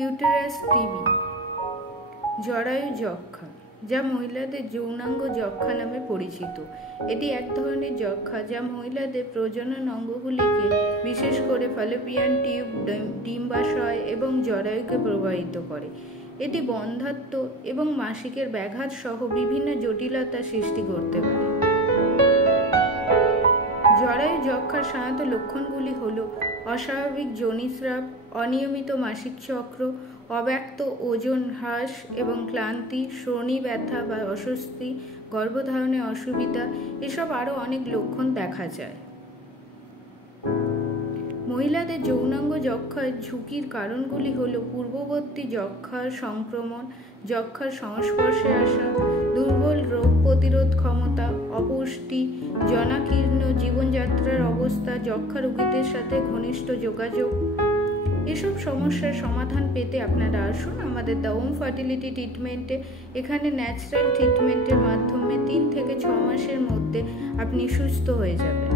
Uterus TB, জরায়ু যক্ষ্মা, যা মহিলাদের যৌনাঙ্গ যক্ষ্মা নামে পরিচিত। এটি এক ধরনের যক্ষ্মা যা মহিলাদের প্রজনন অঙ্গগুলিকে, বিশেষ করে ফ্যালোপিয়ান টিউব, ডিম্বাশয় এবং জরায়ুকে প্রভাবিত করে। এটি বন্ধ্যাত্ব এবং মাসিকের ব্যাঘাত সহ বিভিন্ন জটিলতা সৃষ্টি করতে পারে। জরায়ু যক্ষ্মার সাধারণত লক্ষণগুলি হল অস্বাভাবিক যোনিস্রাব, অনিয়মিত মাসিক চক্র, অব্যক্ত ওজন হ্রাস এবং ক্লান্তি, শ্রোণী ব্যথা বা অস্বস্তি, গর্ভধারণে অসুবিধা, এসব আরও অনেক লক্ষণ দেখা যায়। মহিলাদের যৌনাঙ্গ যক্ষ্মার ঝুঁকির কারণগুলি হল পূর্ববর্তী যক্ষ্মার সংক্রমণ, যক্ষ্মার সংস্পর্শে আসা, দুর্বল রোগ প্রতিরোধ ক্ষমতা, অপুষ্টি, জনাকীর্ণ জীবনযাত্রার অবস্থা, যক্ষ্মা রোগীদের সাথে ঘনিষ্ঠ যোগাযোগ। এসব সমস্যার সমাধান পেতে আপনারা আসুন আমাদের দ্য ওম ফার্টিলিটি ট্রিটমেন্টে। এখানে ন্যাচারাল ট্রিটমেন্টের মাধ্যমে 3 থেকে 6 মাসের মধ্যে আপনি সুস্থ হয়ে যাবেন।